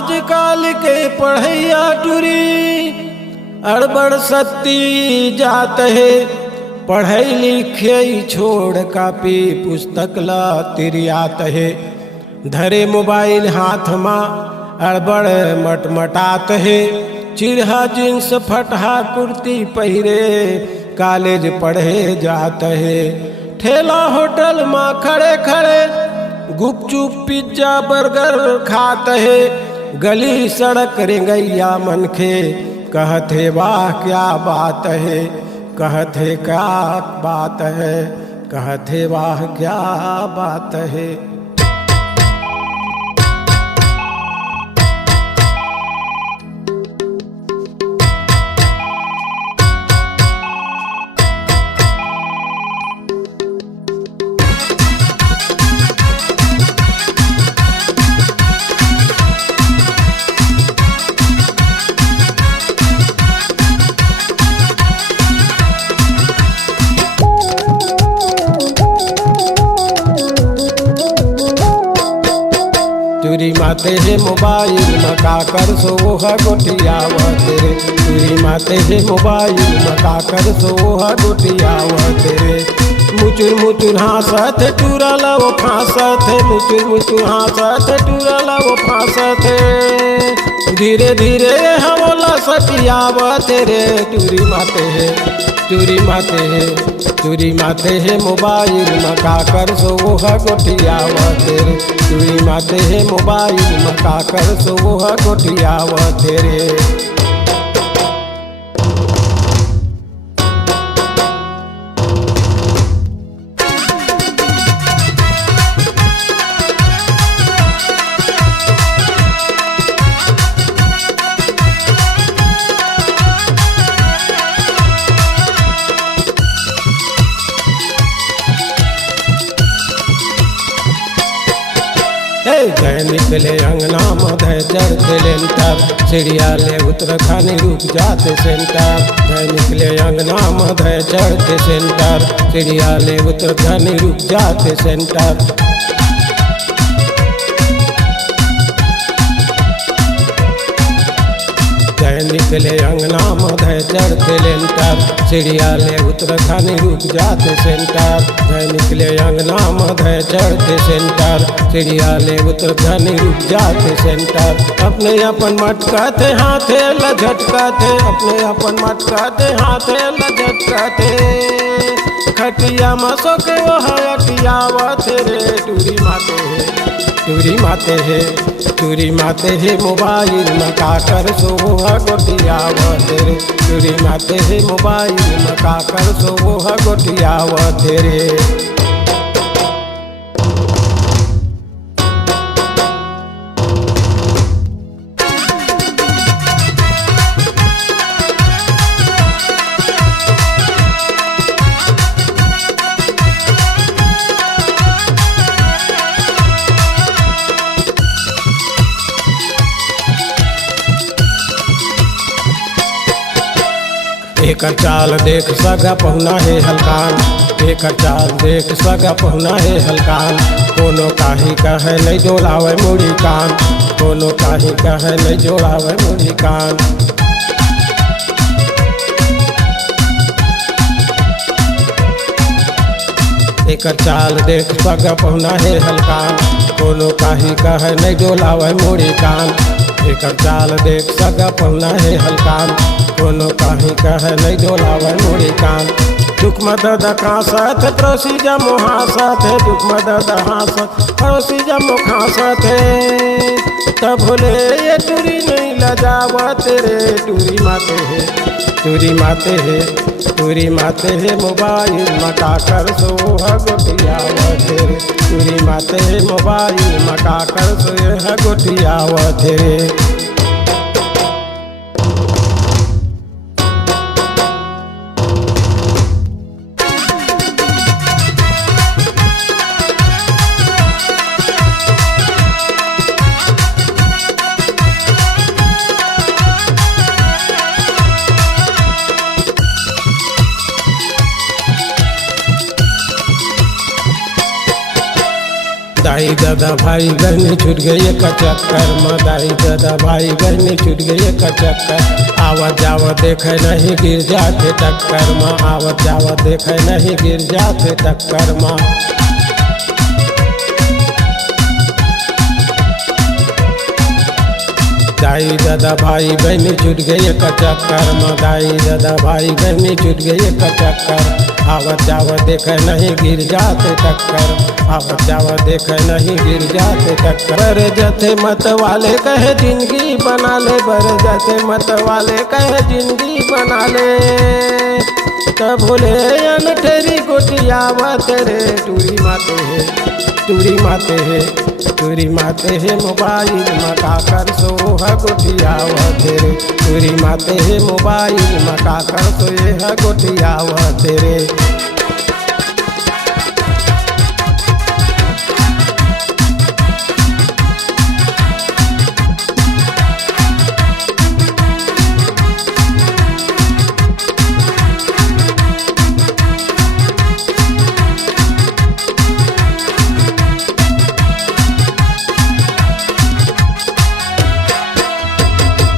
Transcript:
आजकल के पढ़ैया टुरी अड़बड़ सत्ती जात है। पढ़ै लिखे छोड़ कापी पुस्तक ला तिरियात है। धरे मोबाइल हाथ में अड़बड़ मटमटात है। चिढ़ा जींस फटहा कुर्ती पहिरे कॉलेज पढ़े जात है। ठेला होटल में खड़े खड़े गुपचुप पिज्जा बर्गर खात है। गली सड़क रेंगैया मनखे कहते वाह क्या बात है। कहते क्या बात है। कहते वाह क्या बात है। चूरी माते है मोबाइल मका कर सो है गोटियाव तेरे। चूरी माते है मोबाइल मका कर सो है गोटियाव तेरे। मुचुर मुचुर हासत टूरल वो फांसत है। मुचुर मुचुर हासत टूरल वो फांसत है। धीरे धीरे हवला सटियाव तेरे। चूरी माते है चूरी माते है चूरी माते है मोबाइल मका कर सो है गोटियाव तेरे। चूरी माते है मोबाइल मका कर सो है गोटियाव तेरे। गए निकले अंगना मधे चढ़ते लेंटर। चिड़िया ले उतर खानी रुक जाते सेंटर। गए निकले अंगना मधे चढ़ते सेंटर। चिड़िया ले उतर खानी रुक जाते सेंटर। गए निकले अंगना मधे चढ़ते लेंटर। चिड़िया ले उतर खानी रुक जाते सेंटर। गए निकले अंगना मधे चढ़ते सेंटर। चिड़िया ले उतर खानी रुक जाते सेंटर। अपने अपन मटकाते हाथे लझटकाते। अपने अपन मटकाते हाथे लझटकाते। खटिया मसो के वो हटियावा तेरे। टूरी माते है टूरी माते है चूरी माते है मोबाइल मका कर सो है गोटियाव तेरे। चूरी माते है मोबाइल मका कर सो है गोटियाव तेरे। एक चाल देख सगा पहुना है हलकान। एक चाल देख सगा पहुना है हलकान। कोनो काही कहे नहीं जोड़ावे मुड़ी कान। कोनो काही कहे नहीं जोड़ावे मुड़ी कान। एक चाल देख सगा पहुना है हलकान। कोनो काही कहे नहीं जोड़ावे मुड़ी कान। एक चाल देख सगा पहुना है हलकान। कोनो काही कहे नहीं जोलावे मुड़ी कान। दुख मदद खासत पड़ोसी जमो हासत है। दुख मदद हासत पड़ोसी जमो खासत है। तब भोले ये टूरी नहीं लजावा तेरे। टूरी माते है टूरी माते है टूरी माते है मोबाइल मका कर सो है गोटियाव तेरे। टूरी माते है मोबाइल मका कर सो है गोटियाव तेरे। दाई दाई दादा भाई बहनी छूट गए का चक्कर में, दाई दादा भाई बहनी छूट गए का चक्कर। आवत जावत देखे नहीं गिर जाते टक्कर में, आवत जावत देखे नहीं गिर जाते टक्कर में। दाई दादा भाई बहनी छूट गए का चक्कर में, दाई दादा भाई बहनी छूट गए का चक्कर। आवत जावत देखे नहीं गिर जाते टक्कर, आवत जावत देखे नहीं गिर जाते टक्कर। बर जते मत वाले कहे जिंदगी बना ले, बर जते मत वाले कहे जिंदगी बना ले। तब भोले अनठेरी गोटियावा तेरे टूरी माते है, टूरी माते है, टूरी माते है मोबाइल मका कर सोहा गोटियावा तेरे, टूरी माते है मोबाइल मका कर सोहा गोटियावा तेरे।